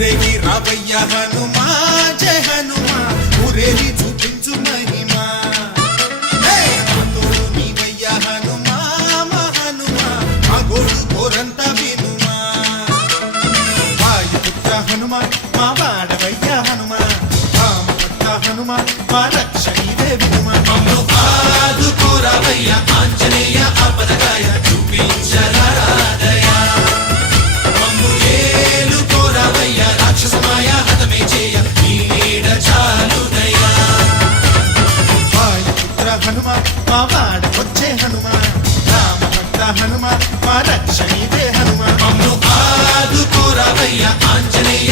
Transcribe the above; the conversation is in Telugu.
ఊరేగి రావయ్య హనుమా జయ హనుమా ఊరేగి చూపించు మహిమా తోడు నీవయ్య హనుమా మా హనుమా మా గోడు కోరంత వినుమా వాయుపుత్ర హనుమా మా వాడవయ్య హనుమా రామభక్త హనుమా మా రక్షణీవే వినుమా మమ్ము ఆదుకోరావయ్య ఆంజనేయ ఆపదగాయ చూపించరాదయ మమ్ము ఏలుకోరావయ్య రాక్షసమాయ హతమే చేయ నీ నీడ చాలుదయా వాయుపుత్ర హనుమా మా వాడకొచ్చే హనుమా రామభక్త హనుమా మా రక్షణీవే హనుమా మమ్ము ఆదుకోరావయ్య ఆంజనేయ